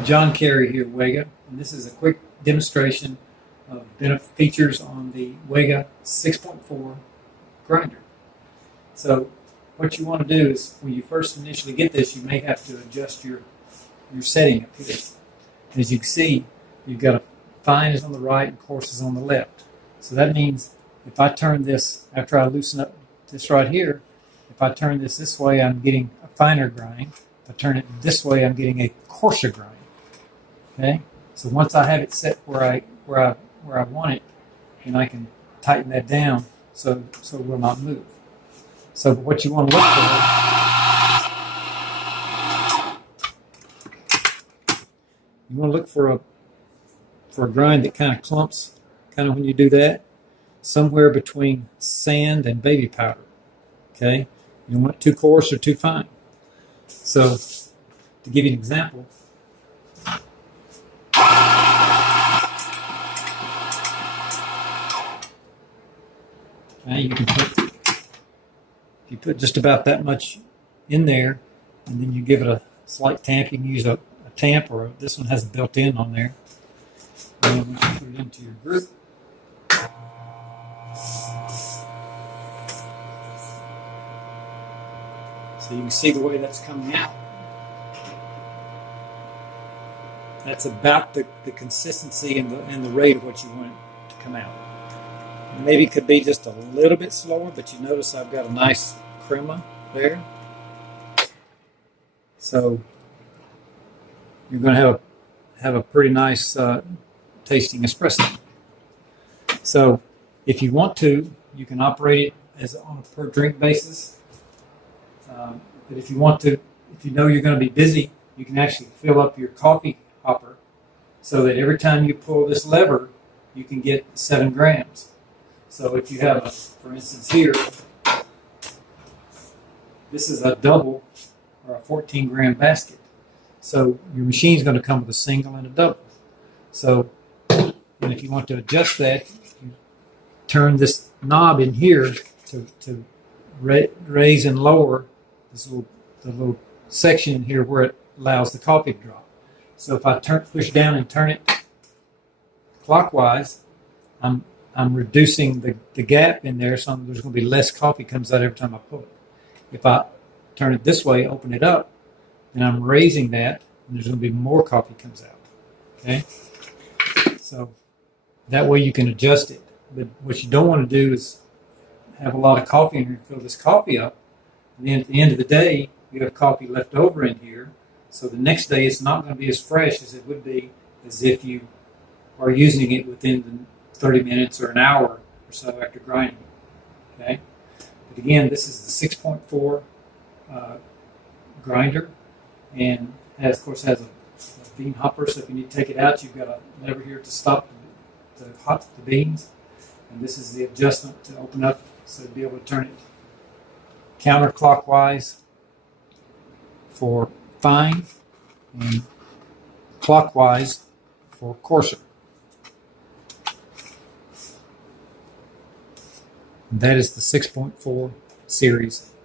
John Carey here, Wega, and this is a quick demonstration of features on the Wega 6.4 grinder. So what you want to do is when you first initially get this, you may have to adjust your setting up here. As you can see, you've got a fine is on the right and coarse is on the left. So that means if I turn this, after I loosen up this right here, if I turn this way, I'm getting a finer grind. If I turn it this way, I'm getting a coarser grind. Okay, so once I have it set where I want it, then I can tighten that down so it will not move. So what you want to look for, a grind that kind of clumps, kind of when you do that, somewhere between sand and baby powder. Okay, you don't want it too coarse or too fine. So to give you an example. You can put just about that much in there, and then you give it a slight tamp. You can use a tamp, or this one has a built-in on there. And you put it into your group. So you can see the way that's coming out. That's about the consistency and the rate of what you want it to come out. Maybe it could be just a little bit slower, but you notice I've got a nice crema there. So you're going to have a pretty nice tasting espresso. So if you want to, you can operate it as on a per drink basis. But if you want to, if you know you're going to be busy, you can actually fill up your coffee hopper so that every time you pull this lever, you can get 7 grams. So if you have, for instance here, this is a double or a 14-gram basket. So your machine's going to come with a single and a double. So, and if you want to adjust that, you turn this knob in here to raise and lower this the little section in here where it allows the coffee to drop. So if I push down and turn it clockwise, I'm reducing the gap in there, so there's going to be less coffee comes out every time I pull it. If I turn it this way, open it up, then I'm raising that, and there's going to be more coffee comes out. Okay? So that way you can adjust it. But what you don't want to do is have a lot of coffee in here and fill this coffee up, and then at the end of the day, you have coffee left over in here, so the next day it's not going to be as fresh as it would be as if you are using it within the 30 minutes or an hour or so after grinding. Okay, but again, this is the 6.4 grinder, and of course has a bean hopper. So if you need to take it out, you've got a lever here to stop the beans, and this is the adjustment to open up, so you'll be able to turn it counterclockwise for fine and clockwise for coarser. That is the 6.4 series